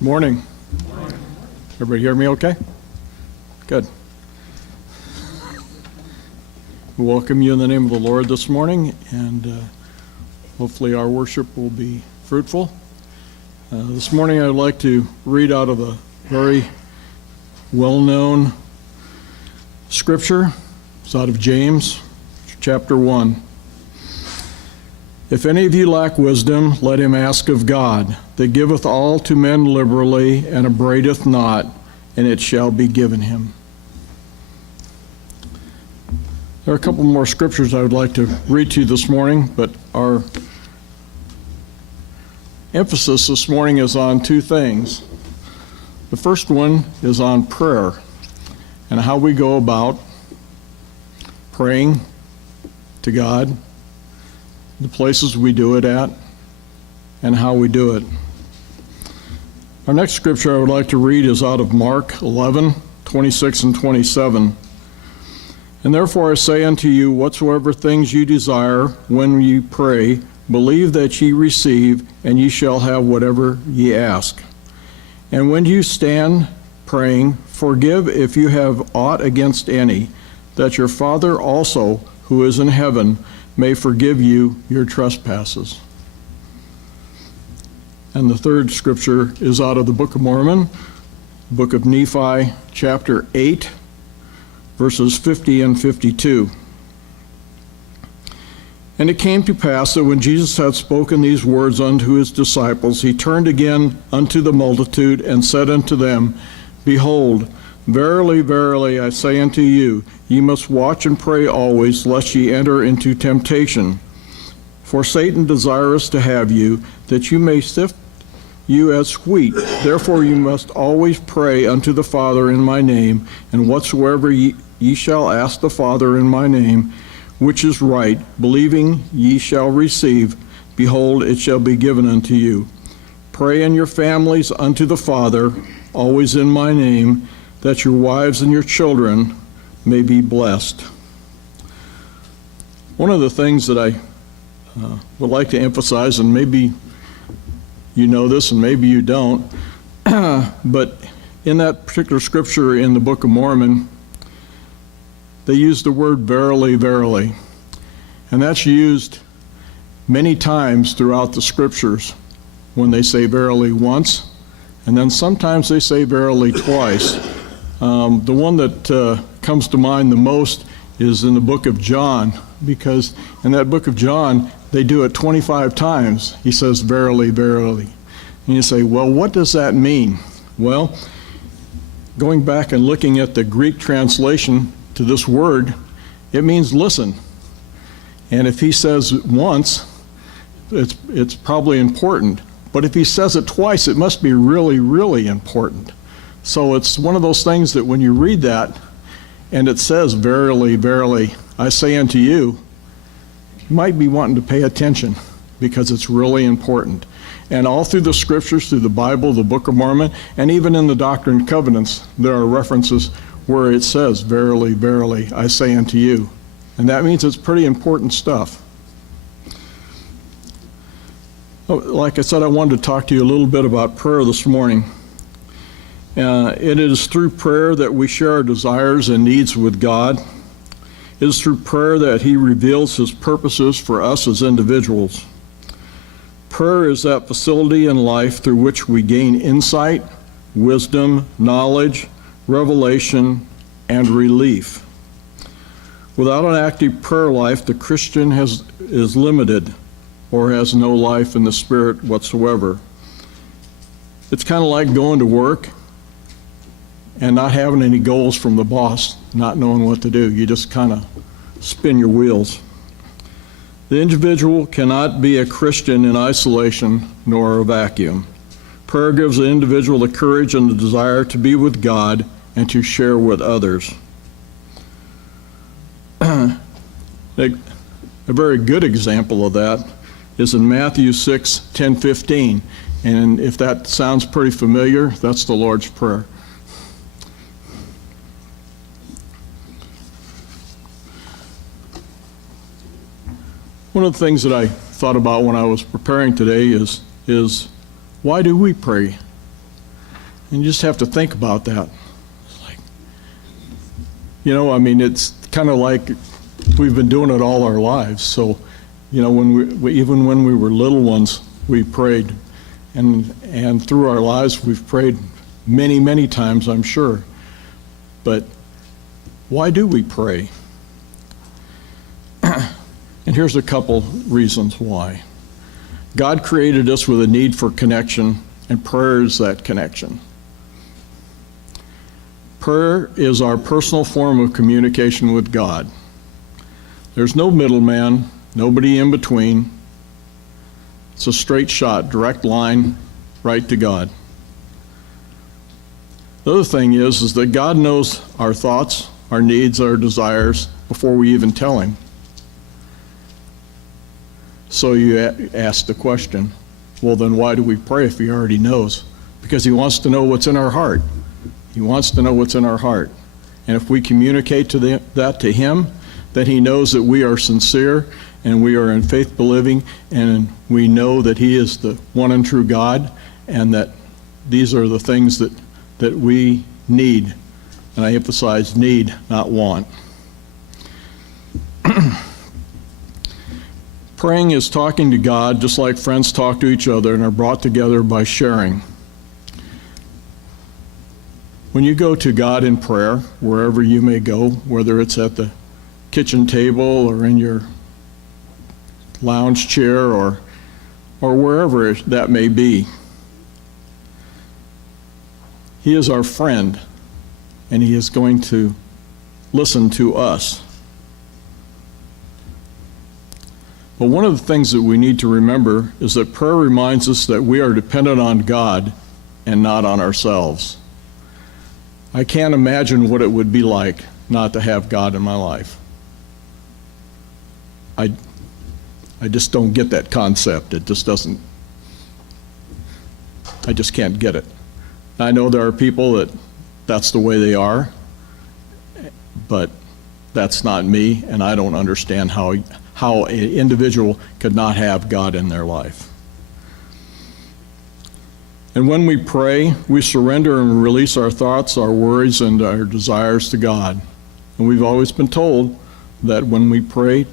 Morning. Everybody hear me okay? Good. We welcome you in the name of the Lord this morning, and hopefully our worship will be fruitful. This morning I'd like to read out of a very well-known scripture. It's out of James, chapter 1. If any of you lack wisdom, let him ask of God, that giveth all to men liberally, and upbraideth not, and it shall be given him. There are a couple more scriptures I would like to read to you this morning, but our emphasis this morning is on two things. The first one is on prayer and how we go about praying to God, the places we do it at, and how we do it. Our next scripture I would like to read is out of Mark 11, 26 and 27. And therefore I say unto you, whatsoever things you desire when ye pray, believe that ye receive, and ye shall have whatever ye ask. And when you stand praying, forgive if you have aught against any, that your Father also, who is in heaven, may forgive you your trespasses. And the third scripture is out of the Book of Mormon, Book of Nephi, chapter 8, verses 50 and 52. And it came to pass that when Jesus had spoken these words unto his disciples, he turned again unto the multitude and said unto them, Behold, verily, verily, I say unto you, ye must watch and pray always, lest ye enter into temptation. For Satan desireth to have you, that you may sift you as wheat. Therefore you must always pray unto the Father in my name, and whatsoever ye shall ask the Father in my name, which is right, believing ye shall receive, behold, it shall be given unto you. Pray in your families unto the Father, always in my name, that your wives and your children may be blessed. One of the things that I would like to emphasize, and maybe you know this and maybe you don't, but in that particular scripture in the Book of Mormon, they use the word verily, verily. And that's used many times throughout the scriptures when they say verily once, and then sometimes they say verily twice. The one that comes to mind the most is in the book of John, because in that book of John, they do it 25 times. He says, verily, verily. And you say, well, what does that mean? Well, going back and looking at the Greek translation to this word, it means listen. And if he says once, it's probably important. But if he says it twice, it must be really, really important. So it's one of those things that when you read that, and it says, verily, verily, I say unto you, you might be wanting to pay attention because it's really important. And all through the scriptures, through the Bible, the Book of Mormon, and even in the Doctrine and Covenants, there are references where it says, verily, verily, I say unto you. And that means it's pretty important stuff. Like I said, I wanted to talk to you a little bit about prayer this morning. It is through prayer that we share our desires and needs with God. It is through prayer that He reveals His purposes for us as individuals. Prayer is that facility in life through which we gain insight, wisdom, knowledge, revelation, and relief. Without an active prayer life, the Christian is limited or has no life in the Spirit whatsoever. It's kind of like going to work and not having any goals from the boss, not knowing what to do. You just kind of spin your wheels. The individual cannot be a Christian in isolation nor a vacuum. Prayer gives the individual the courage and the desire to be with God and to share with others. A very good example of that is in Matthew 6, 10, 15. And if that sounds pretty familiar, that's the Lord's Prayer. One of the things that I thought about when I was preparing today is why do we pray? And you just have to think about that. It's like, it's kind of like we've been doing it all our lives. So, even when we were little ones, we prayed. And through our lives, we've prayed many, many times, I'm sure. But why do we pray? And here's a couple reasons why. God created us with a need for connection, and prayer is that connection. Prayer is our personal form of communication with God. There's no middleman, nobody in between. It's a straight shot, direct line, right to God. The other thing is that God knows our thoughts, our needs, our desires before we even tell him. So you ask the question, well, then why do we pray if he already knows? Because he wants to know what's in our heart. He wants to know what's in our heart. And if we communicate that to him, then he knows that we are sincere and we are in faith believing, and we know that he is the one and true God, and that these are the things that we need. And I emphasize need, not want. Praying is talking to God just like friends talk to each other and are brought together by sharing. When you go to God in prayer, wherever you may go, whether it's at the kitchen table or in your lounge chair or wherever that may be, he is our friend, and he is going to listen to us. But one of the things that we need to remember is that prayer reminds us that we are dependent on God and not on ourselves. I can't imagine what it would be like not to have God in my life. I just don't get that concept. It just doesn't, I just can't get it. I know there are people that's the way they are, but that's not me, and I don't understand how an individual could not have God in their life. And when we pray, we surrender and release our thoughts, our worries, and our desires to God. And we've always been told that when we pray,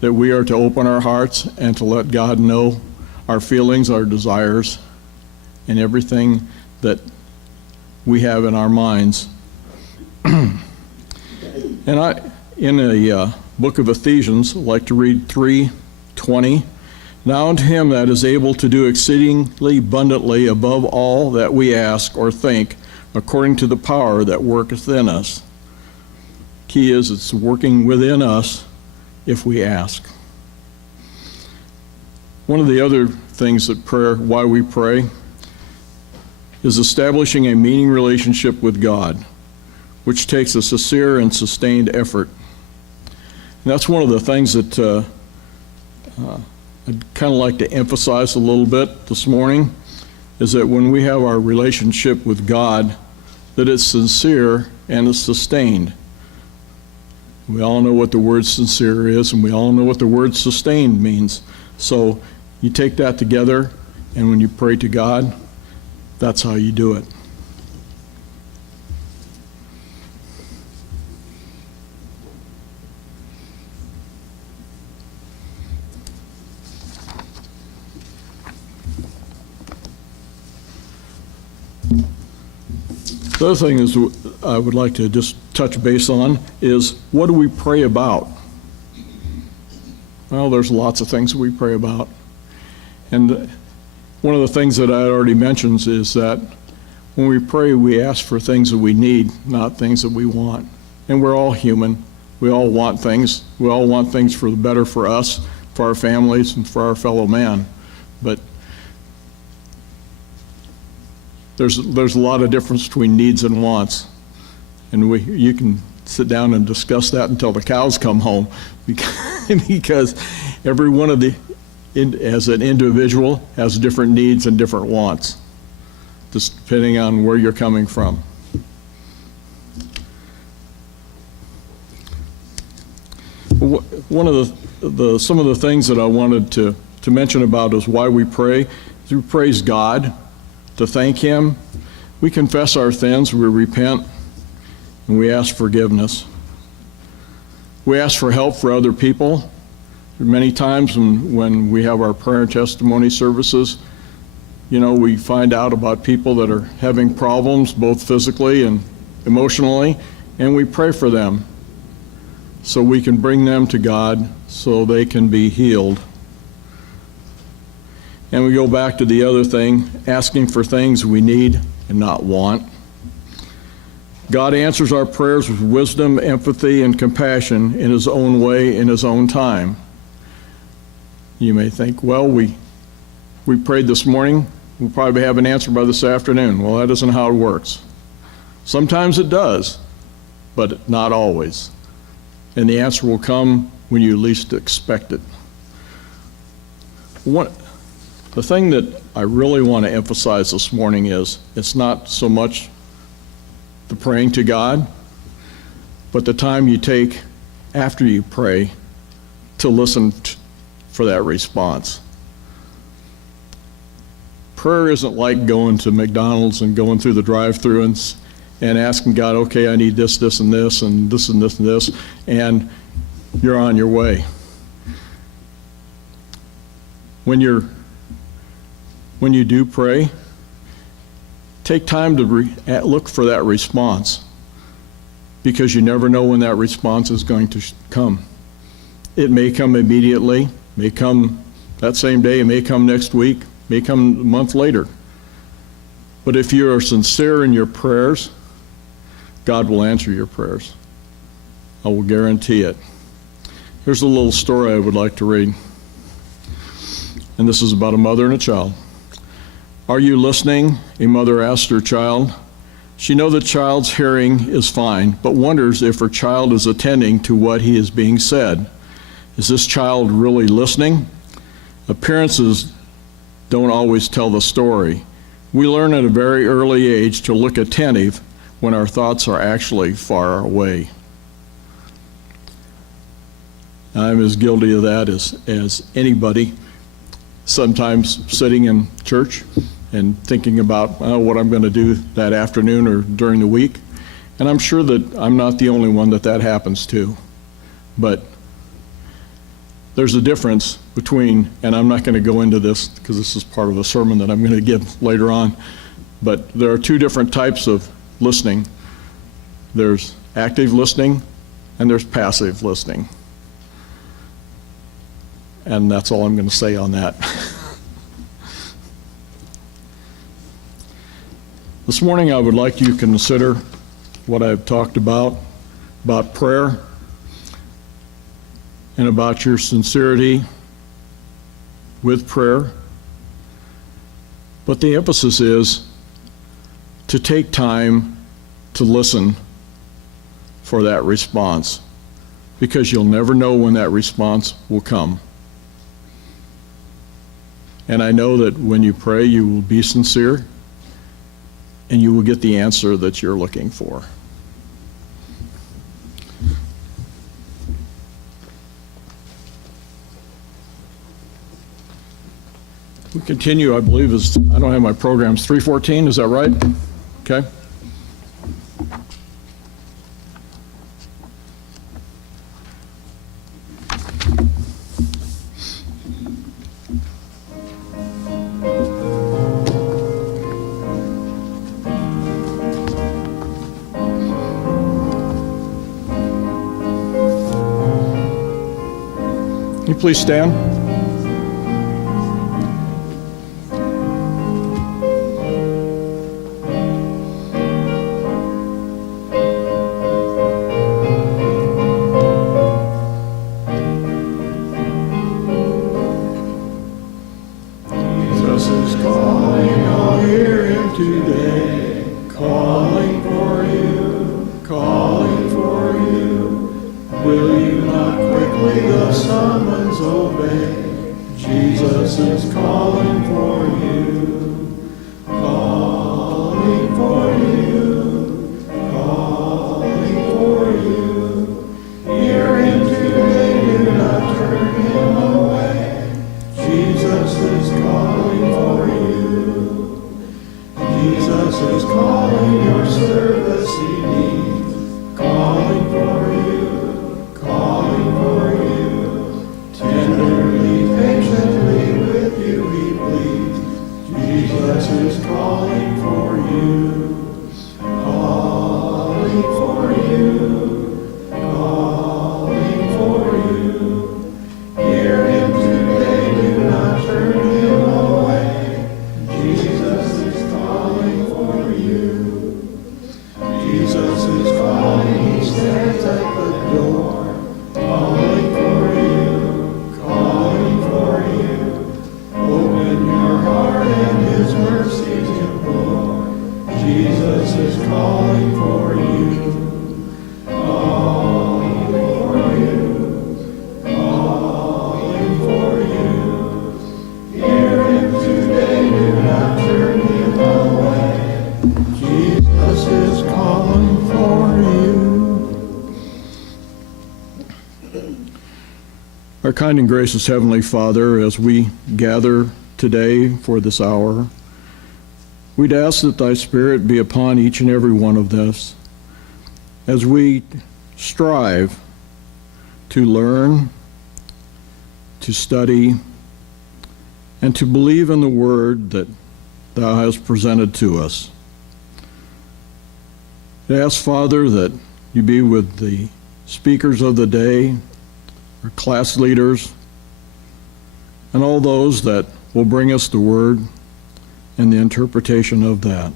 that we are to open our hearts and to let God know our feelings, our desires, and everything that we have in our minds. And in a book of Ephesians, I'd like to read 3:20. Now unto him that is able to do exceedingly abundantly above all that we ask or think, according to the power that worketh in us. Key is it's working within us if we ask. One of the other things that why we pray, is establishing a meaning relationship with God, which takes a sincere and sustained effort. And that's one of the things that I'd kind of like to emphasize a little bit this morning, is that when we have our relationship with God, that it's sincere and it's sustained. We all know what the word sincere is, and we all know what the word sustained means. So you take that together, and when you pray to God, that's how you do it. The other thing is I would like to just touch base on is, what do we pray about? Well, there's lots of things we pray about. And one of the things that I already mentioned is that when we pray, we ask for things that we need, not things that we want. And we're all human. We all want things. We all want things for the better for us, for our families, and for our fellow man. But there's a lot of difference between needs and wants. And you can sit down and discuss that until the cows come home, because every one of as an individual, has different needs and different wants, just depending on where you're coming from. One of some of the things that I wanted to mention about is why we pray. We praise God, to thank Him. We confess our sins, we repent, and we ask forgiveness. We ask for help for other people. Many times when we have our prayer and testimony services, we find out about people that are having problems, both physically and emotionally, and we pray for them so we can bring them to God so they can be healed. And we go back to the other thing, asking for things we need and not want. God answers our prayers with wisdom, empathy, and compassion in His own way, in His own time. You may think, well, we prayed this morning, we'll probably have an answer by this afternoon. Well, that isn't how it works. Sometimes it does, but not always. And the answer will come when you least expect it. The thing that I really want to emphasize this morning is it's not so much the praying to God, but the time you take after you pray to listen for that response. Prayer isn't like going to McDonald's and going through the drive-thru and asking God, okay, I need this, this, and this, and this, and this, and this, and you're on your way. When you do pray, take time to look for that response, because you never know when that response is going to come. It may come immediately, may come that same day, it may come next week, may come a month later. But if you are sincere in your prayers, God will answer your prayers. I will guarantee it. Here's a little story I would like to read. And this is about a mother and a child. Are you listening? A mother asked her child. She knows the child's hearing is fine, but wonders if her child is attending to what he is being said. Is this child really listening? Appearances don't always tell the story. We learn at a very early age to look attentive when our thoughts are actually far away. I'm as guilty of that as anybody. Sometimes sitting in church and thinking about what I'm going to do that afternoon or during the week. And I'm sure that I'm not the only one that happens to. But there's a difference between, and I'm not going to go into this because this is part of a sermon that I'm going to give later on, but there are two different types of listening. There's active listening and there's passive listening. And that's all I'm going to say on that. This morning I would like you to consider what I've talked about prayer and about your sincerity with prayer. But the emphasis is to take time to listen for that response, because you'll never know when that response will come. And I know that when you pray, you will be sincere and you will get the answer that you're looking for. We continue, I believe, I don't have my programs, 314, is that right? Okay. Can you please stand? Jesus is calling, I'll hear Him today, calling for you, calling for you. Will you not quickly the summons obey? Jesus is calling for you, calling for you, calling for you. Hear Him today. Our kind and gracious Heavenly Father, as we gather today for this hour, we'd ask that Thy Spirit be upon each and every one of us as we strive to learn, to study, and to believe in the Word that Thou hast presented to us. I ask, Father, that You be with the speakers of the day, our class leaders, and all those that will bring us the Word and the interpretation of that.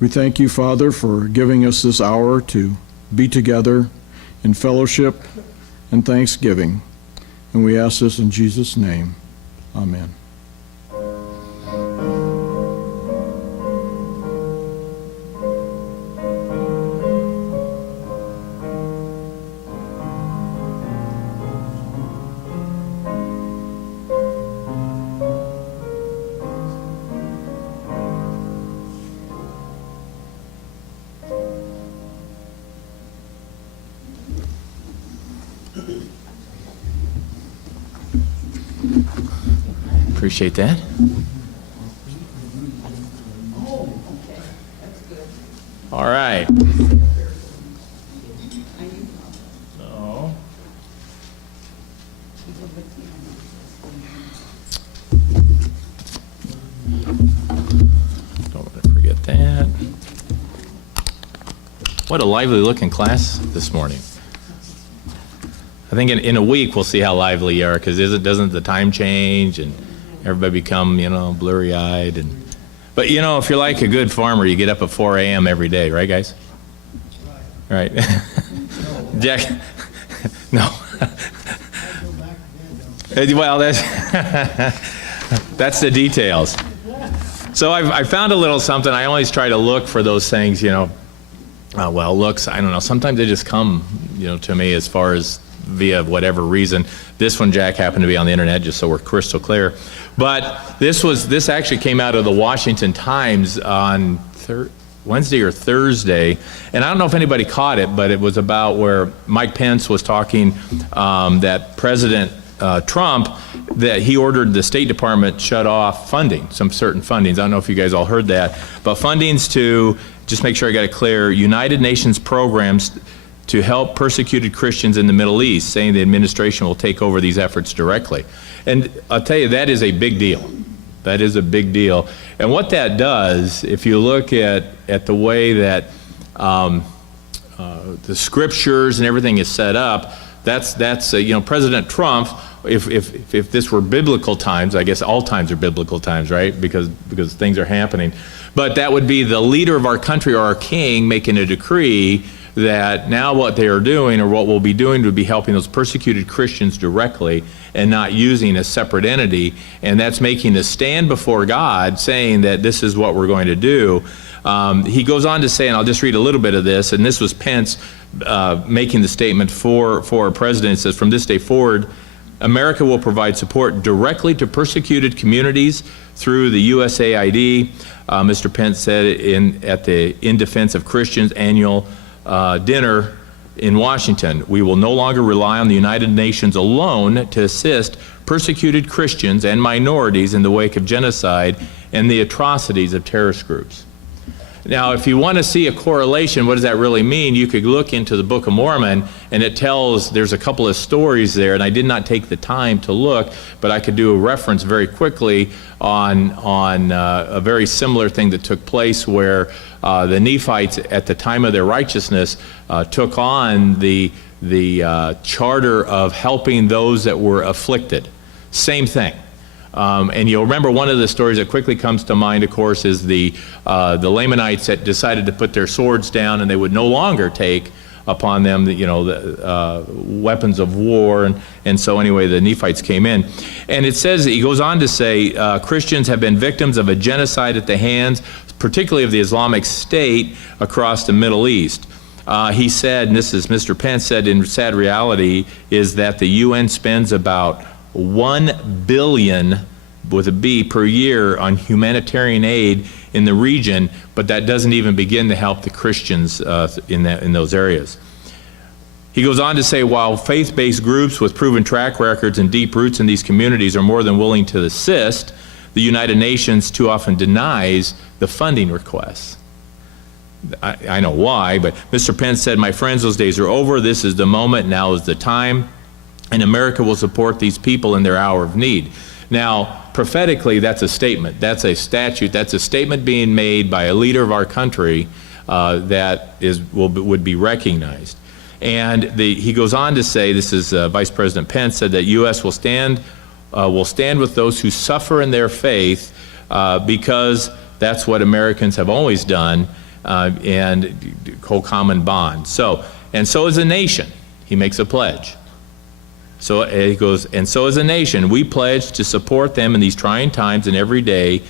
We thank You, Father, for giving us this hour to be together in fellowship and thanksgiving. And we ask this in Jesus' name. Amen. Appreciate that. All right. So, don't want to forget that. What a lively looking class this morning. I think in a week we'll see how lively you are, because doesn't the time change and everybody become, blurry-eyed. But, if you're like a good farmer, you get up at 4 a.m. every day, right, guys? Right. Jack, no. Well, that's the details. So I found a little something. I always try to look for those things, looks, I don't know. Sometimes they just come, to me as far as via whatever reason. This one, Jack, happened to be on the internet, just so we're crystal clear. But this actually came out of the Washington Times on Wednesday or Thursday, and I don't know if anybody caught it, but it was about where Mike Pence was talking that President Trump, that he ordered the State Department shut off funding, some certain fundings. I don't know if you guys all heard that, but fundings to, just make sure I got it clear, United Nations programs to help persecuted Christians in the Middle East, saying the administration will take over these efforts directly. And I'll tell you, that is a big deal. That is a big deal. And what that does, if you look at the way that the scriptures and everything is set up, that's President Trump, if this were biblical times, I guess all times are biblical times, right? Because things are happening. But that would be the leader of our country or our king making a decree that now what they are doing, or what we'll be doing, would be helping those persecuted Christians directly and not using a separate entity. And that's making a stand before God, saying that this is what we're going to do. He goes on to say, and I'll just read a little bit of this, and this was Pence making the statement for a president. It says, from this day forward, America will provide support directly to persecuted communities through the USAID. Mr. Pence said at the In Defense of Christians annual dinner in Washington, we will no longer rely on the United Nations alone to assist persecuted Christians and minorities in the wake of genocide and the atrocities of terrorist groups. Now, if you want to see a correlation, what does that really mean? You could look into the Book of Mormon, and it tells, there's a couple of stories there, and I did not take the time to look, but I could do a reference very quickly on a very similar thing that took place where the Nephites, at the time of their righteousness, took on the charter of helping those that were afflicted. Same thing. And you'll remember one of the stories that quickly comes to mind, of course, is the Lamanites that decided to put their swords down, and they would no longer take upon them the weapons of war, and so anyway the Nephites came in. And it says, he goes on to say, Christians have been victims of a genocide at the hands, particularly of the Islamic State across the Middle East. He said, and this is Mr. Pence said, in sad reality is that the UN spends about $1 billion with a B per year on humanitarian aid in the region, but that doesn't even begin to help the Christians in those areas. He goes on to say, while faith-based groups with proven track records and deep roots in these communities are more than willing to assist, the United Nations too often denies the funding requests. I know why, but Mr. Pence said, "My friends, those days are over. This is the moment. Now is the time. And America will support these people in their hour of need." Now, prophetically, that's a statement. That's a statute. That's a statement being made by a leader of our country that would be recognized. And he goes on to say, this is Vice President Pence said that U.S. will stand with those who suffer in their faith because that's what Americans have always done, and co-common bond. So as a nation, he makes a pledge. So he goes, and so as a nation, we pledge to support them in these trying times and every day.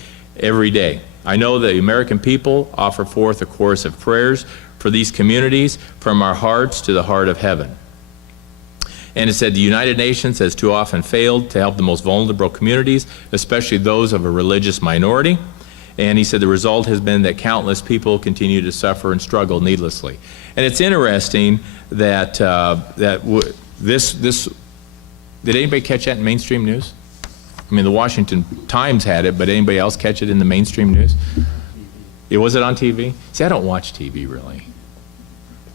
I know the American people offer forth a chorus of prayers for these communities from our hearts to the heart of heaven. And it said the United Nations has too often failed to help the most vulnerable communities, especially those of a religious minority. And he said the result has been that countless people continue to suffer and struggle needlessly. And it's interesting that this did anybody catch that in mainstream news? I mean, the Washington Times had it, but anybody else catch it in the mainstream news? Was it on TV? See, I don't watch TV really.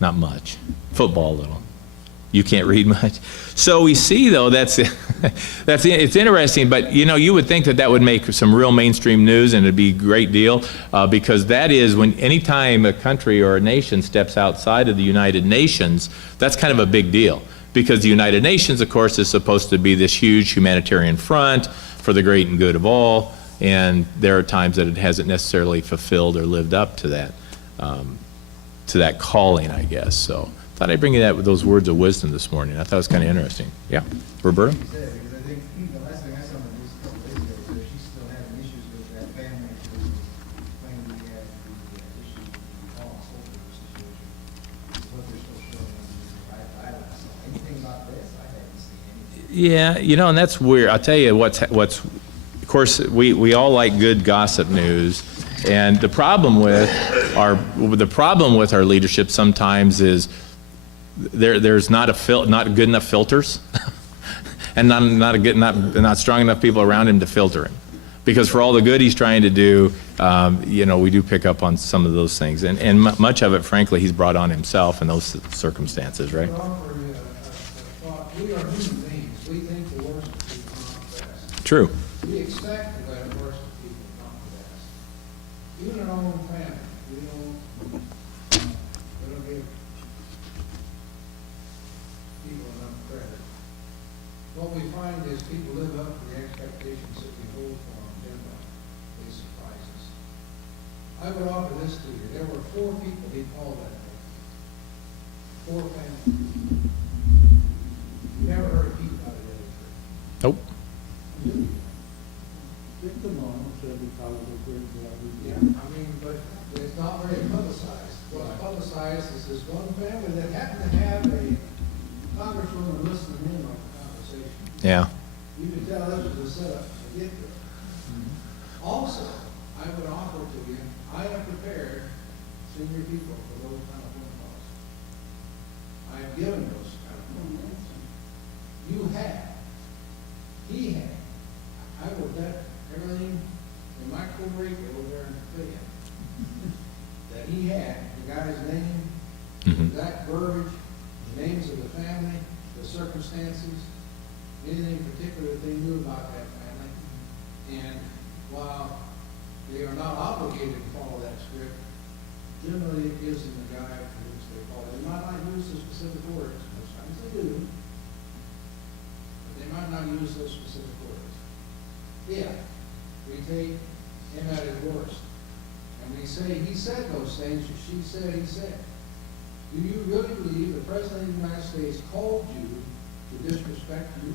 Not much. Football a little. You can't read much. So we see, though, it's interesting, but you would think that would make some real mainstream news, and it'd be a great deal, because that is when anytime a country or a nation steps outside of the United Nations, that's kind of a big deal. Because the United Nations, of course, is supposed to be this huge humanitarian front for the great and good of all, and there are times that it hasn't necessarily fulfilled or lived up to that calling, I guess. So I thought I'd bring you that with those words of wisdom this morning. I thought it was kind of interesting. Yeah, Roberta? Because I think, the last thing I saw on the news a couple days ago was that she's still having issues with that family who claimed we had the issue with the Paul Soldier situation. What they're still showing on the bylaws. So anything about this, I haven't seen anything. Yeah, and that's weird. I'll tell you what's of course, we all like good gossip news, and the problem with our leadership sometimes is there's not good enough filters, and not strong enough people around him to filter him. Because for all the good he's trying to do, we do pick up on some of those things, and much of it, frankly, he's brought on himself in those circumstances, right? We are human beings. We think the worst of people come best. True. We expect the worst of people come best. Even in our own family, we don't give people enough credit. What we find is people live up to the expectations that we hold for them, then they surprise us. I would offer this to you. There were 4 people he called that day. 4 families. You never heard a peep out of the other 3. Nope. Yeah, but it's not very publicized. What's publicized is this one family that happened to have a congresswoman listening in on the conversation. Yeah. You can tell this was a setup to get there. Also, I would offer to you, I have prepared senior people for those kind of phone calls. I have given those kind of phone calls. You have. He had. I will bet everything in my career over there in the video that he had the guy's name, that verbiage, the names of the family, the circumstances, anything particular that they knew about that family. And while they are not obligated to follow that script, generally it gives them the guide for which they follow. They might not use the specific words, most times they do, but they might not use those specific words. Yeah, we take him at his worst. And we say, he said those things, or she said, he said. Do you really believe the President of the United States called you to disrespect you,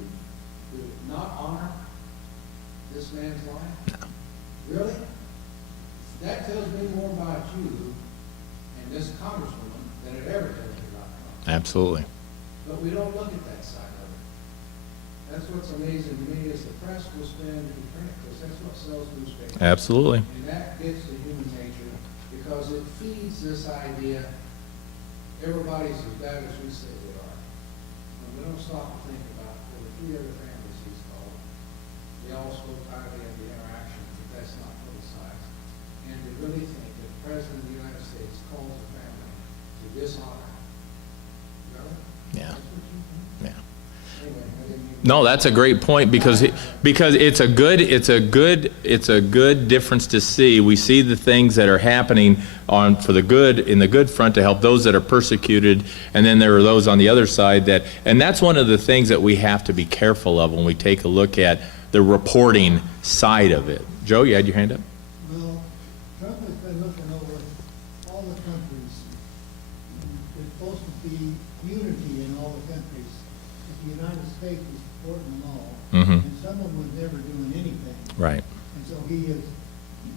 to not honor this man's life? No. Really? That tells me more about you and this congresswoman than it ever tells me about Trump. Absolutely. But we don't look at that side of it. That's what's amazing to me is the press will spend and print because that's what sells newspapers. Absolutely. And that gets to human nature because it feeds this idea everybody's as bad as we say they are. stop and think about, there were 3 other families he's called. They all spoke highly of the interaction, but that's not politicized. And to really think that the President of the United States calls a family to dishonor. Really? Yeah. That's what you think? Yeah. Anyway, I didn't mean. No, that's a great point because it's a good difference to see. We see the things that are happening for the good in the good front to help those that are persecuted, and then there are those on the other side and that's one of the things that we have to be careful of when we take a look at the reporting side of it. Joe, you had your hand up? Well, Trump has been looking over all the countries. There's supposed to be unity in all the countries. The United States is supporting them all. Mhm. And some of them was never doing anything. Right. And so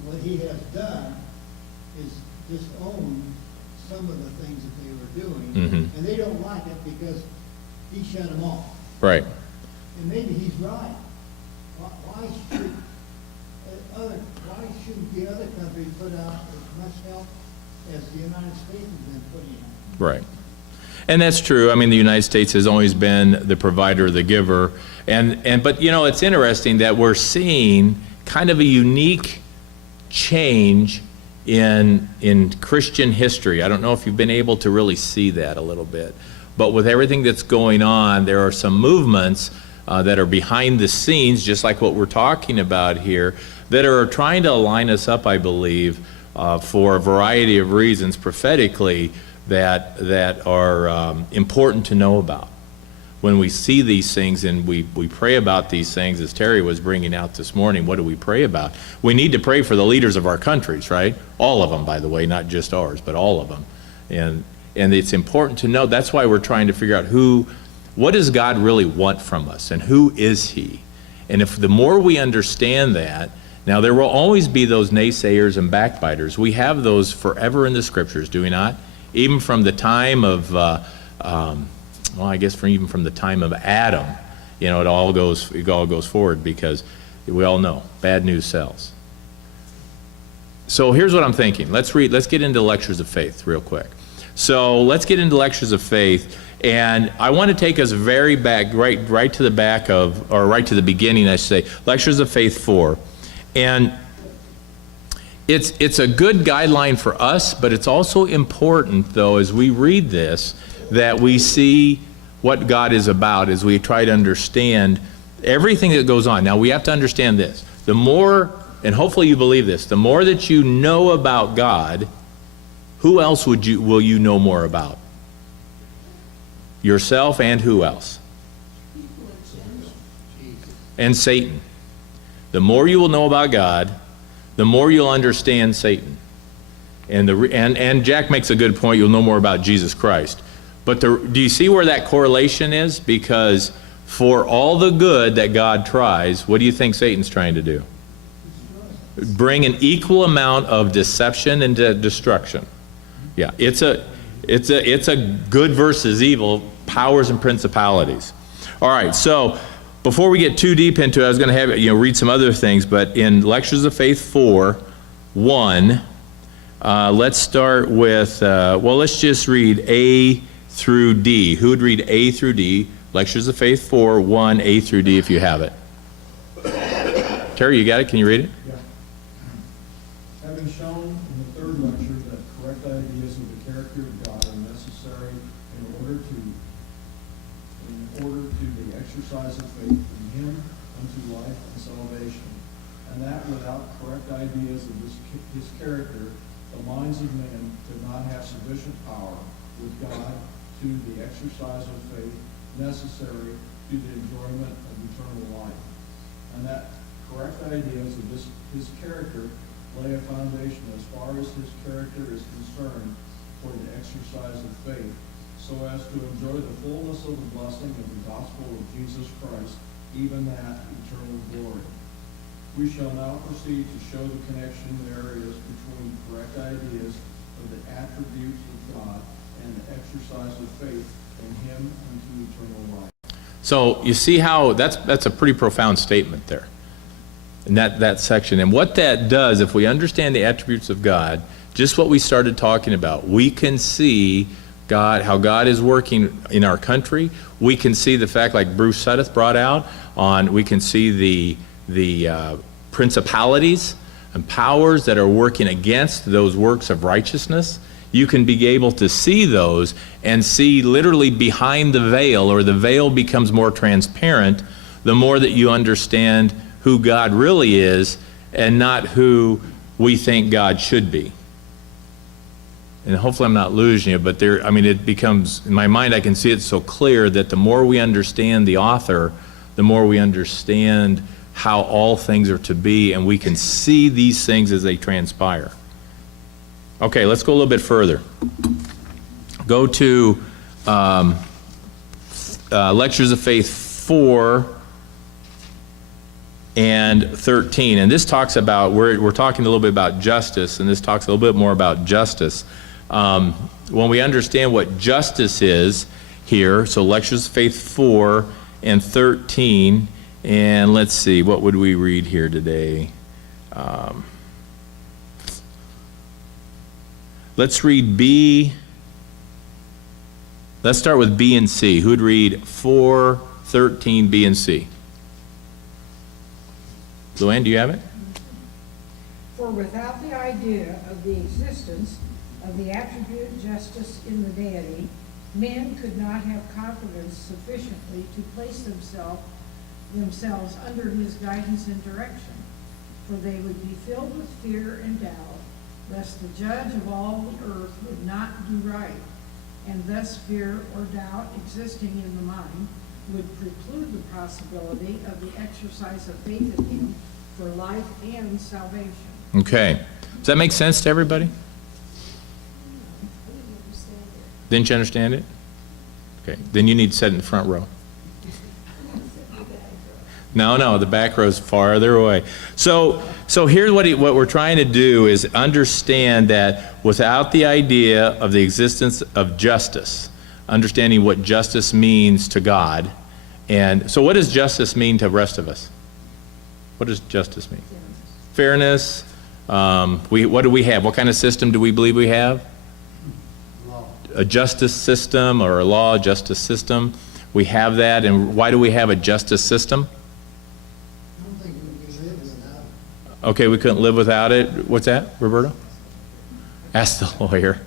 what he has done is disown some of the things that they were doing. Mhm. And they don't like it because he shut them off. Right. And maybe he's right. Why shouldn't the other countries put out as much help as the United States has been putting out? Right. And that's true. I mean, the United States has always been the provider, the giver. But you know, it's interesting that we're seeing kind of a unique change in Christian history. I don't know if you've been able to really see that a little bit. But with everything that's going on, there are some movements that are behind the scenes, just like what we're talking about here, that are trying to align us up, I believe, for a variety of reasons prophetically that are important to know about. When we see these things and we pray about these things, as Terry was bringing out this morning, what do we pray about? We need to pray for the leaders of our countries, right? All of them, by the way, not just ours, but all of them. And it's important to know. That's why we're trying to figure out what does God really want from us, and who is He? And if the more we understand that, now there will always be those naysayers and backbiters. We have those forever in the Scriptures, do we not? Even from the time of, even from the time of Adam, you know, it all goes forward because we all know bad news sells. So here's what I'm thinking. Let's get into lectures of faith real quick. So let's get into lectures of faith, and I want to take us very back, right to the back of, or right to the beginning, I should say, lectures of faith 4, and it's a good guideline for us, but it's also important, though, as we read this, that we see what God is about as we try to understand everything that goes on. Now, we have to understand this. The more, and hopefully you believe this, the more that you know about God, who else will you know more about? Yourself, and who else? And Satan. The more you will know about God, the more you'll understand Satan. And Jack makes a good point, you'll know more about Jesus Christ. But do you see where that correlation is? Because for all the good that God tries, what do you think Satan's trying to do? Bring an equal amount of deception and destruction. Yeah, it's a good versus evil, powers and principalities. All right, so before we get too deep into it, I was going to have read some other things, but in Lectures of Faith 4:1, let's start with, let's just read A through D. Who would read A through D? Lectures of Faith 4:1, A through D, if you have it. Terry, you got it? Can you read it? Yeah. Having shown in the third lecture that correct ideas of the character of God are necessary in order to the exercise of faith in Him unto life and salvation, and that without correct ideas of His character, the minds of men could not have sufficient power with God to the exercise of faith necessary to the enjoyment of eternal life, and that correct ideas of His character lay a foundation as far as His character is concerned for the exercise of faith, so as to enjoy the fullness of the blessing of the gospel of Jesus Christ, even that eternal glory. We shall now proceed to show the connection there is between correct ideas of the attributes of God and the exercise of faith in Him unto eternal life. So you see how that's a pretty profound statement there in that section. And what that does, if we understand the attributes of God, just what we started talking about, we can see God, how God is working in our country. We can see the fact, like Bruce Suddeth brought out, we can see the principalities and powers that are working against those works of righteousness. You can be able to see those and see literally behind the veil, or the veil becomes more transparent the more that you understand who God really is and not who we think God should be. And hopefully I'm not losing you, but it becomes, in my mind, I can see it so clear that the more we understand the author, the more we understand how all things are to be, and we can see these things as they transpire. Okay, let's go a little bit further. Go to Lectures of Faith 4 and 13. And this talks about, we're talking a little bit about justice, and this talks a little bit more about justice. When we understand what justice is here, so Lectures of Faith 4 and 13, and let's see, what would we read here today? Let's read B. Let's start with B and C. Who would read 4, 13, B and C? Luann, do you have it? For without the idea of the existence of the attribute justice in the deity, men could not have confidence sufficiently to place themselves under his guidance and direction, for they would be filled with fear and doubt, lest the judge of all the earth would not do right, and thus fear or doubt existing in the mind would preclude the possibility of the exercise of faith in him for life and salvation. Okay. Does that make sense to everybody? Didn't you understand it? Okay. Then you need to sit in the front row. No, the back row is farther away. So here's what we're trying to do is understand that without the idea of the existence of justice, understanding what justice means to God, and so what does justice mean to the rest of us? What does justice mean? Fairness. What do we have? What kind of system do we believe we have? Law. A justice system, or a law justice system. We have that, and why do we have a justice system? I don't think we can live without it. Okay, we couldn't live without it. What's that, Roberto? Ask the lawyer.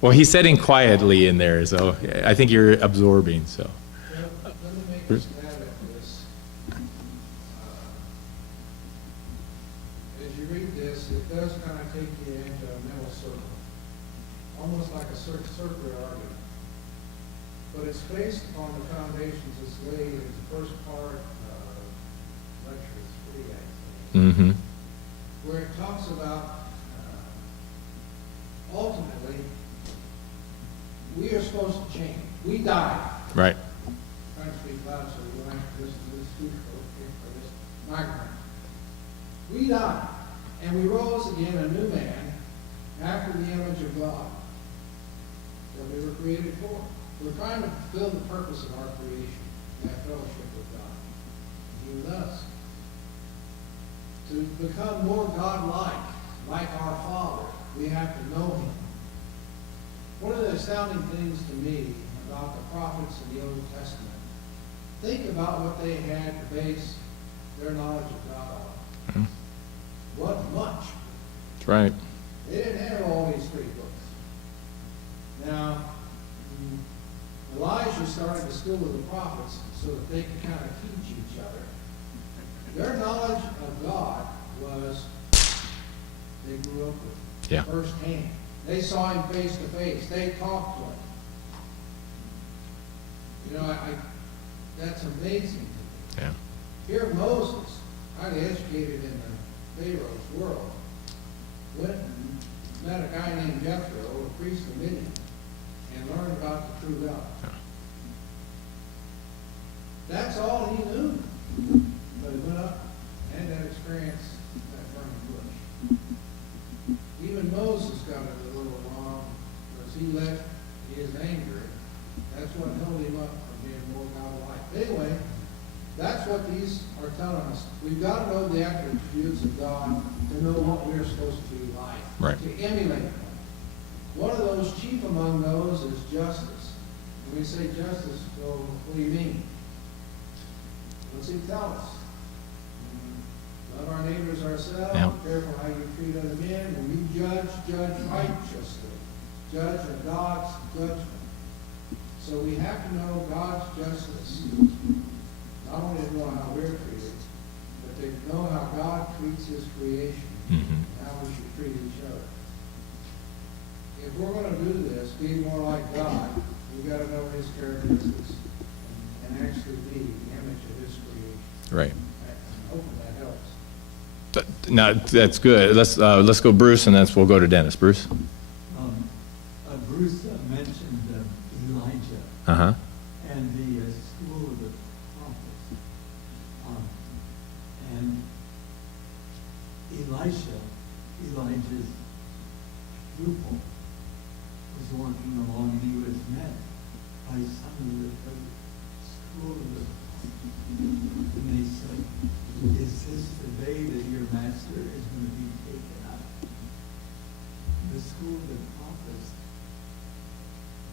Well, he's sitting quietly in there, so I think you're absorbing, so. Let me make a stab at this. As you read this, it does kind of take you into a mental circle, almost like a circular argument. But it's based upon the foundations that's laid in the first part of lecture 3, I think, Mm-hmm. where it talks about ultimately we are supposed to change. We die. Right. Trying to speak loud so you don't have to listen to this speaker or this microphone. We die, and we rose again a new man after the image of God that we were created for. We're trying to fulfill the purpose of our creation, that fellowship with God, and He with us. To become more God-like, like our Father, we have to know Him. One of the astounding things to me about the prophets in the Old Testament, think about what they had to base their knowledge of God on. Wasn't much. That's right. They didn't have all these great books. Now, Elijah started to school with the prophets so that they could kind of teach each other. Their knowledge of God was they grew up with Yeah. firsthand. They saw Him face to face. They talked to Him. You know, that's amazing to me. Yeah. Here Moses, highly educated in the Pharaoh's world, went and met a guy named Jethro, a priest of Midian, and learned about the true God. Yeah. That's all he knew. But he went up and had that experience, that burning bush. Even Moses got it a little wrong, because he let his anger, that's what held him up from being more godlike. Anyway, that's what these are telling us. We've got to know the attributes of God to know what we're supposed to be like. Right. To emulate them. One of those, chief among those, is justice. When we say justice, well, what do you mean? What's he tell us? Love our neighbors ourselves, Yeah. careful how you treat other men. When you judge, judge righteously. Judge of God's judgment. So we have to know God's justice. Not only to know how we're treated, but to know how God treats his creation, and how we should treat each other. If we're going to do this, be more like God, we've got to know his characteristics and actually be the image of his creation. Right. I hope that helps. No, that's good. Let's go Bruce, and then we'll go to Dennis. Bruce? Bruce mentioned Elijah Uh-huh. and the school of the prophets. And Elijah's pupil, was walking along, and he was met by some of the school of the prophets. And they said, is this the day that your master is going to be taken up? The school of the prophets,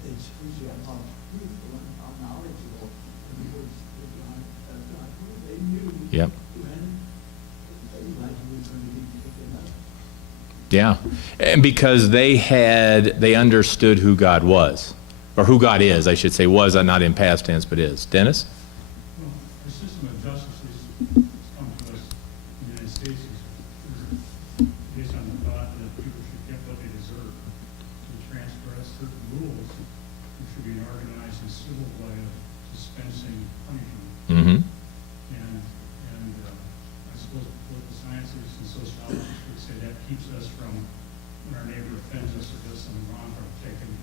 it shows you how truthful and how knowledgeable the words of God were. They knew Yep. when Elijah was going to be taken up. Yeah. And because they understood who God was, or who God is, I should say, was, not in past tense, but is. Dennis? Well, our system of justice has come to us in the United States is based on the thought that people should get what they deserve. To transgress certain rules, there should be an organized and civil way of dispensing punishment. Mm-hmm. And I suppose political sciences and sociologists would say that keeps us from, when our neighbor offends us or does something wrong, from taking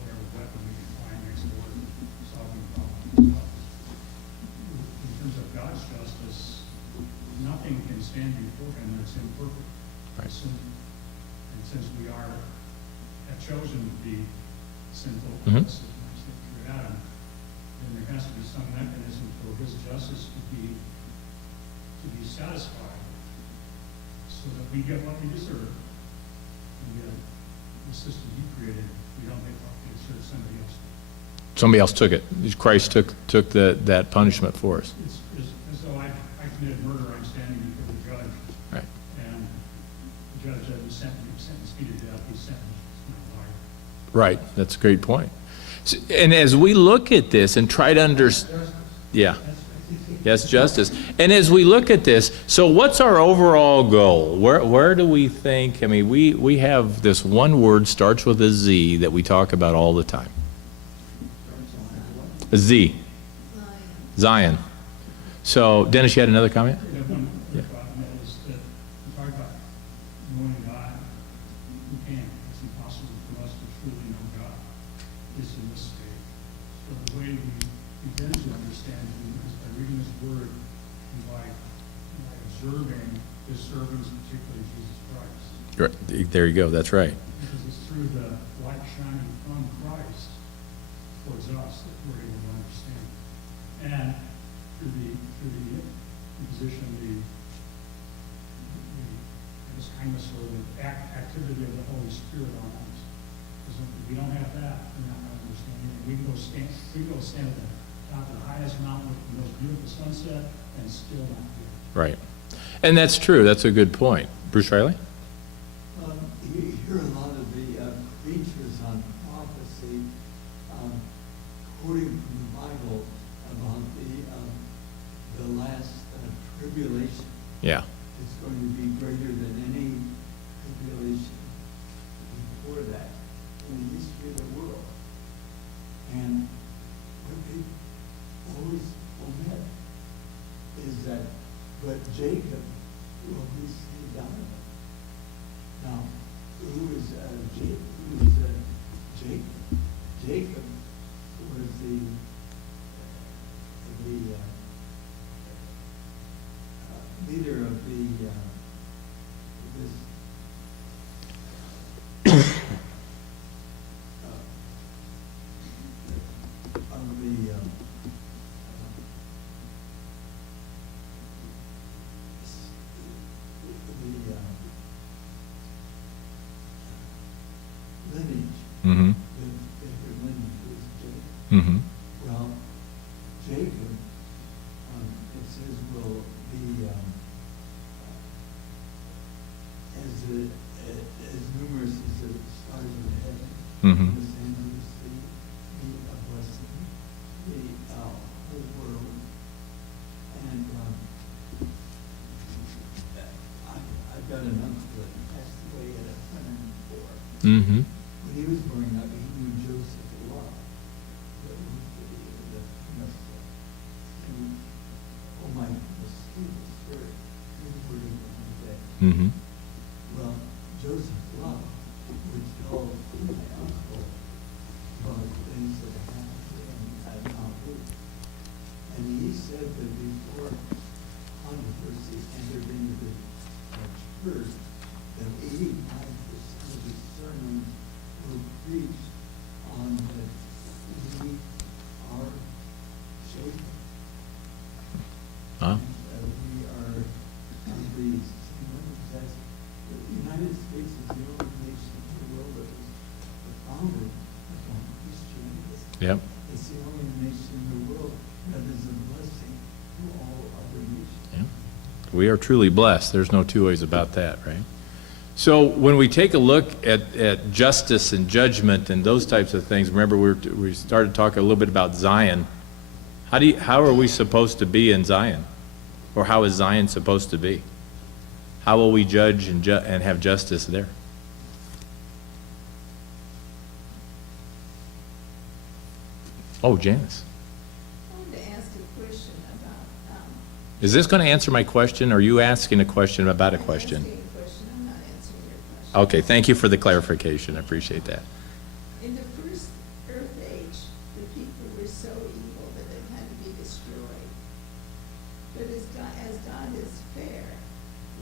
whatever weapon we can find next door to solving the problem. In terms of God's justice, nothing can stand before him that's imperfect. Right. And since we have chosen to be sinful, Mhm. through Adam, then there has to be some mechanism for his justice to be satisfied, so that we get what we deserve, and yet the system he created, we don't get what we deserve, somebody else. Somebody else took it. Christ took that punishment for us. It's as though I committed murder, I'm standing before the judge, Right. and the judge doesn't sentence me to death, he sentences my life. Right. That's a great point. And as we look at this and try to understand, yeah. Yes, justice. And as we look at this, so what's our overall goal? Where do we think, I mean, we have this one word, starts with a Z, that we talk about all the time. A Z. Zion. So, Dennis, you had another comment? And then one other thought, and that is that we talk about knowing God. We can't. It's impossible for us to truly know God. It's in this state. So the way we begin to understand Him is by reading His Word and by observing His servants, particularly Jesus Christ. Right. There you go. That's right. Because it's through the light shining from Christ towards us that we're able to understand. And through the imposition, this kindness or the activity of the Holy Spirit on us. Because if we don't have that, we're not going to understand it. We can go stand at the top of the highest mountain with the most beautiful sunset and still not get it. Right. And that's true. That's a good point. Bruce Riley? You hear a lot of the preachers on prophecy quoting from the Bible about the last tribulation Yeah. is going to be greater than any tribulation before that in the history of the world. And what they always omit is that, but Jacob will be saved out of it. Now, who is Jacob? Jacob was the leader of the lineage Mm-hmm. They could lend to his Jacob. Mm-hmm. Well, Jacob, it says, will be as numerous as the stars of heaven, Mm-hmm. the sands of the sea, be a blessing, the whole world. And I've got an uncle that passed away at 104. Mm-hmm. When he was growing up, he knew Joseph a lot. Oh my goodness, he was very, his word of the day. Mm-hmm. Well, Joseph Love would tell my uncle about things that happened to him at Mount Ruth. And he said that before controversy entered into the church, that 85% of his sermons were preached on that we are shaken. Huh? We are the United States is the only nation in the world that was founded upon Christianity. Yep. It's the only nation in the world that is a blessing to all other nations. Yeah. We are truly blessed. There's no two ways about that, right? So when we take a look at justice and judgment and those types of things, remember we started talking a little bit about Zion. How are we supposed to be in Zion? Or how is Zion supposed to be? How will we judge and have justice there? Oh, Janice. I wanted to ask a question about, Is this going to answer my question, or are you asking a question about a question? I'm asking a question, I'm not answering your question. Okay, thank you for the clarification. I appreciate that. In the first Earth Age, the people were so evil that it had to be destroyed. But as God is fair,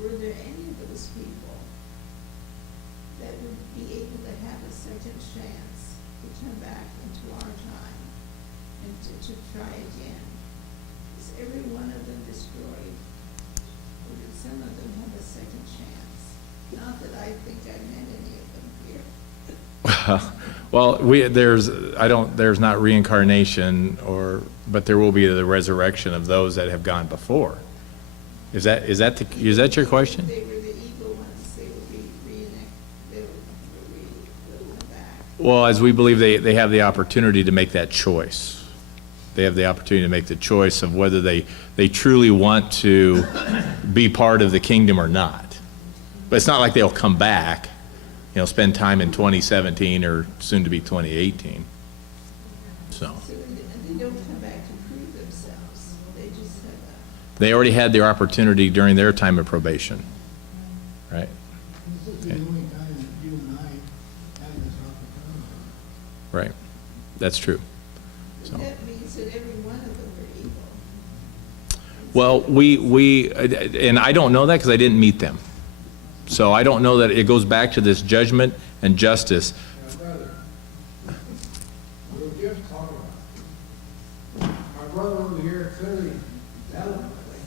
were there any of those people that would be able to have a second chance to come back into our time and to try again? Is every one of them destroyed? Or did some of them have a second chance? Not that I think I met any of them here. Well, there's not reincarnation, but there will be the resurrection of those that have gone before. Is that your question? They were the evil ones, they will be reenacted, they'll come back. Well, as we believe they have the opportunity to make that choice. They have the opportunity to make the choice of whether they truly want to be part of the kingdom or not. But it's not like they'll come back, spend time in 2017 or soon to be 2018. So So they don't come back to prove themselves, they just have they already had their opportunity during their time of probation, right? This is the only time that you and I have this opportunity. Right. That's true. So. that means that every one of them were evil. Well, and I don't know that because I didn't meet them. So I don't know that it goes back to this judgment and justice. My brother, we were just talking about it. My brother over here clearly, eloquently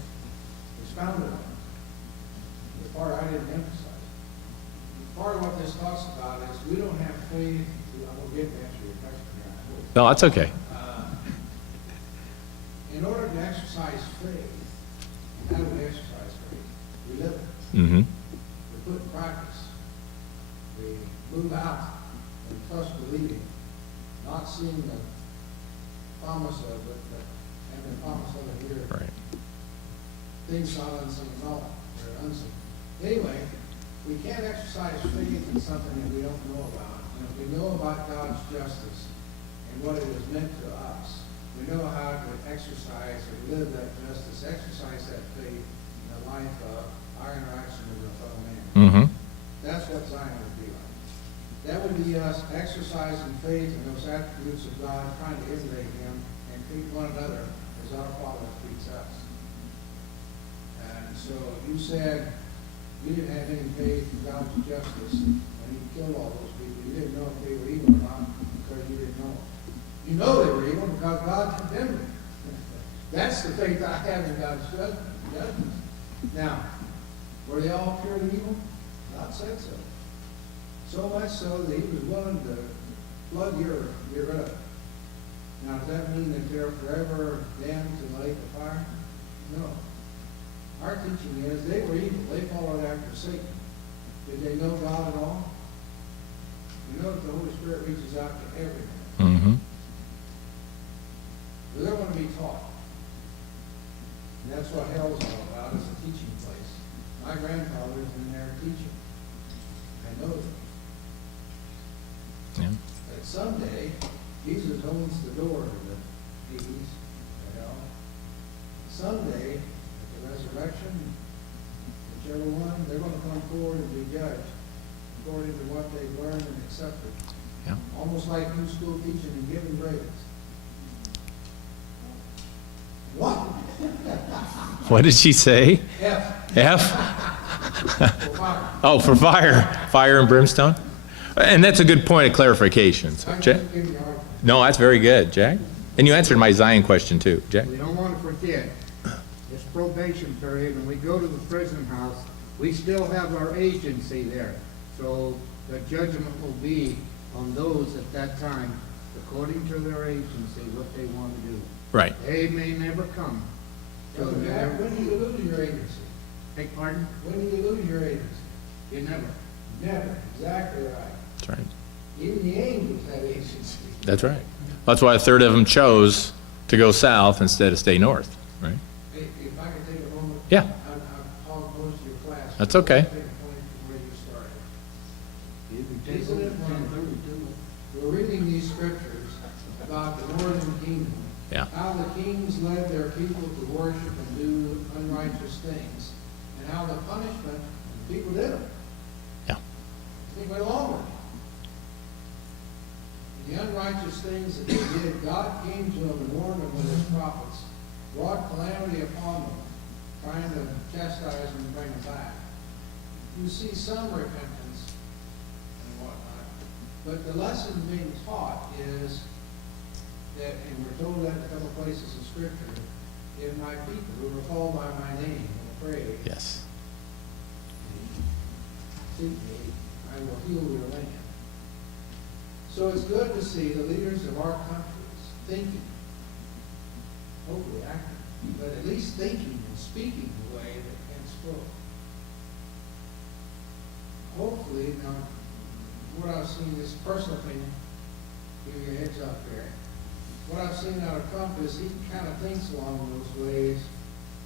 expounded on it. The part I didn't emphasize. Part of what this talks about is we don't have faith. I'm going to get to answer your question here, I hope. No, that's okay. In order to exercise faith, how do we exercise faith? We live it. Mm-hmm. We put in practice. We move out and trust believing, not seeing the promise of it, but having the promise of it here. Right. Things not unseen, no, they're unseen. Anyway, we can't exercise faith in something that we don't know about. And if we know about God's justice and what it has meant to us, we know how to exercise or live that justice, exercise that faith in the life of our interaction with our fellow man. Mm-hmm. That's what Zion would be like. That would be us exercising faith in those attributes of God, trying to emulate Him and treat one another as our Father treats us. And so you said you didn't have any faith in God's justice when He killed all those people. You didn't know if they were evil or not because you didn't know. You know they were evil because God condemned them. That's the faith I have in God's judgment. Now, were they all purely evil? God said so. So much so that He was willing to flood your earth. Now, does that mean that they're forever damned to the lake of fire? No. Our teaching is they were evil. They followed after Satan. Did they know God at all? We know that the Holy Spirit reaches out to everyone. Mm-hmm. But they want to be taught. And that's what hell's all about, is a teaching place. My grandfather's in there teaching. I know that. Yeah. But someday, Jesus owns the door to the Hades, to hell. Someday, at the resurrection, whichever one, they're going to come forward and be judged according to what they've learned and accepted. Yeah. Almost like new school teaching and giving grades. What? What did she say? F. F? For fire. Oh, for fire and brimstone? And that's a good point of clarification. So, I'm Jack? just giving you a hard time. No, that's very good, Jack. And you answered my Zion question too, Jack. We don't want to forget, this probation period, when we go to the prison house, we still have our agency there. So the judgment will be on those at that time, according to their agency, what they want to do. Right. They may never come. So Brother Jack, when do you lose your agency? Beg pardon? When do you lose your agency? You never. Never. Exactly right. That's right. Even the angels had agency. That's right. That's why a third of them chose to go south instead of stay north, right? Hey, if I could take a moment. Yeah. I've talked most of your class. That's okay. Take a point from where you started. Isn't it wonderful? We're reading these scriptures about the northern kingdom. Yeah. How the kings led their people to worship and do unrighteous things. And how the punishment, the people did them. Yeah. They went along with it. The unrighteous things that they did, God came to them and warned them with his prophets, brought calamity upon them, trying to chastise them and bring them back. You see some repentance and whatnot, but the lesson being taught is that, and we're told that in a couple places in Scripture, if my people who are called by my name will pray, Yes. seek me, I will heal your land. So it's good to see the leaders of our countries thinking, hopefully acting, but at least thinking and speaking the way that Ken spoke. Hopefully, now, what I've seen, this personal opinion, give you a heads up here. What I've seen out of Trump is he kind of thinks along those ways,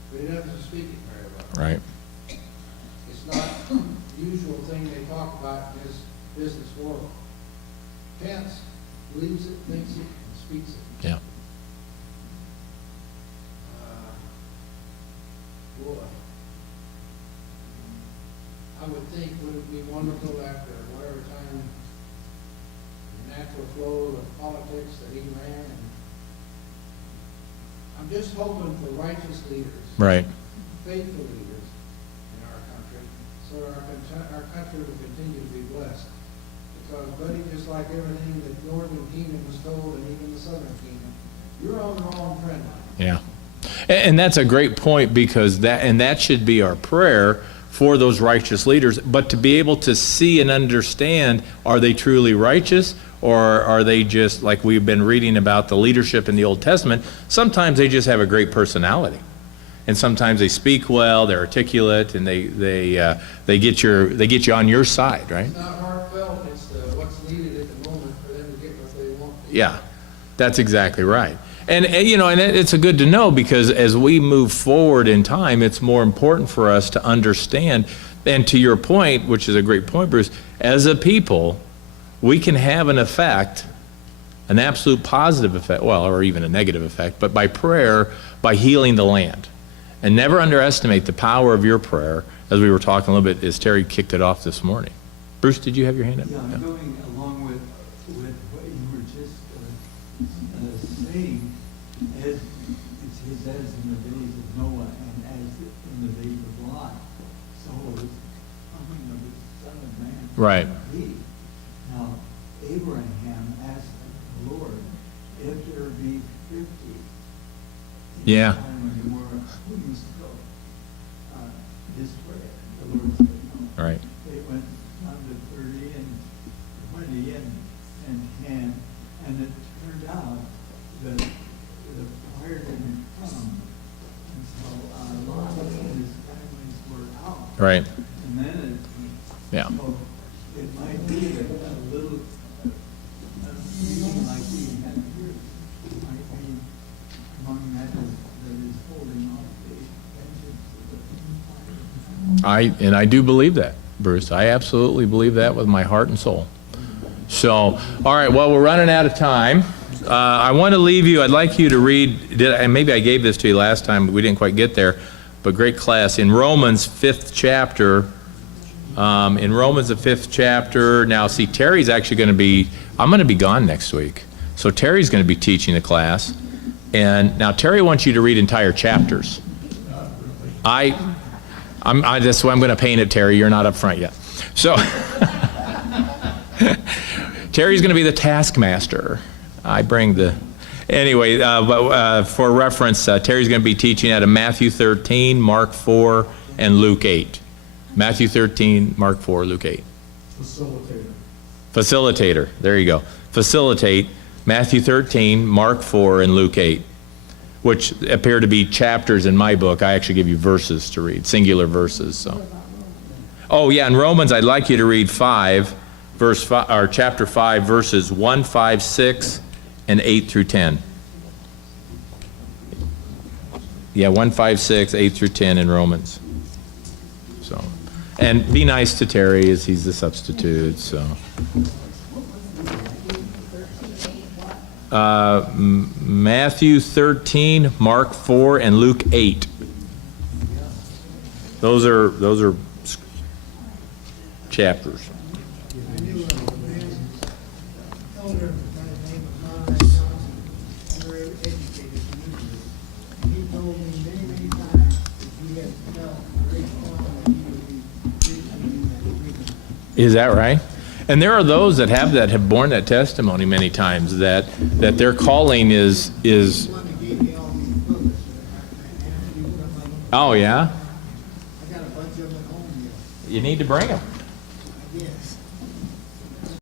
but he doesn't speak it very well. Right. It's not the usual thing they talk about in his business world. Pence believes it, thinks it, and speaks it. Yeah. Boy, I would think, would it be wonderful after whatever time the natural flow of politics that he ran, and I'm just hoping for righteous leaders. Right. Faithful leaders in our country, so our country will continue to be blessed. Because, buddy, just like everything that Northern Kingdom was told, and even the Southern Kingdom, you're on the wrong trend line. Yeah. And that's a great point, because that should be our prayer for those righteous leaders, but to be able to see and understand, are they truly righteous, or are they just, like we've been reading about the leadership in the Old Testament, sometimes they just have a great personality. And sometimes they speak well, they're articulate, and they get you on your side, right? It's not heartfelt, it's what's needed at the moment for them to get what they want. Yeah, that's exactly right. And it's a good to know, because as we move forward in time, it's more important for us to understand. And to your point, which is a great point, Bruce, as a people, we can have an effect, an absolute positive effect, well, or even a negative effect, but by prayer, by healing the land. And never underestimate the power of your prayer, as we were talking a little bit, as Terry kicked it off this morning. Bruce, did you have your hand up? Yeah, I'm going along with what you were just saying. It says, as in the days of Noah and as in the days of Lot, so is coming of the Son of Man. Right. Be. Now, Abraham asked the Lord, if there be 50. Yeah. Who used to go? This prayer. The Lord said no. Right. It went down to 30 and 20 and 10. Right. And then Yeah. so it might be that a little, meeting like we had here might be among matters that is holding off the vengeance of the I do believe that, Bruce. I absolutely believe that with my heart and soul. So, all right, well, we're running out of time. I want to leave you, I'd like you to read, and maybe I gave this to you last time, but we didn't quite get there, but great class. In Romans 5th chapter, the 5th chapter, now see, Terry's actually going to be, I'm going to be gone next week. So Terry's going to be teaching the class. And now Terry wants you to read entire chapters. That's why I'm going to paint it, Terry. You're not up front yet. So Terry's going to be the taskmaster. I bring the... Anyway, for reference, Terry's going to be teaching out of Matthew 13, Mark 4, and Luke 8. Matthew 13, Mark 4, Luke 8. Facilitator. There you go. Facilitate Matthew 13, Mark 4, and Luke 8, which appear to be chapters in my book. I actually give you verses to read, singular verses. So. Oh, yeah, in Romans, I'd like you to read chapter 5, verses 1, 5, 6, and 8 through 10. Yeah, 1, 5, 6, 8 through 10 in Romans. So, and be nice to Terry as he's the substitute. So, Matthew 13, Mark 4, and Luke 8. Those are chapters. I knew a man, elder by the name of Conrad Johnson, very educated community. And he told me many times that he had felt very strong that he would be preaching in that freedom. Is that right? And there are those that have borne that testimony many times that their calling is. One that gave me all these books. I asked you some of them. Oh yeah. I got a bunch of them at home here. You need to bring them. I did.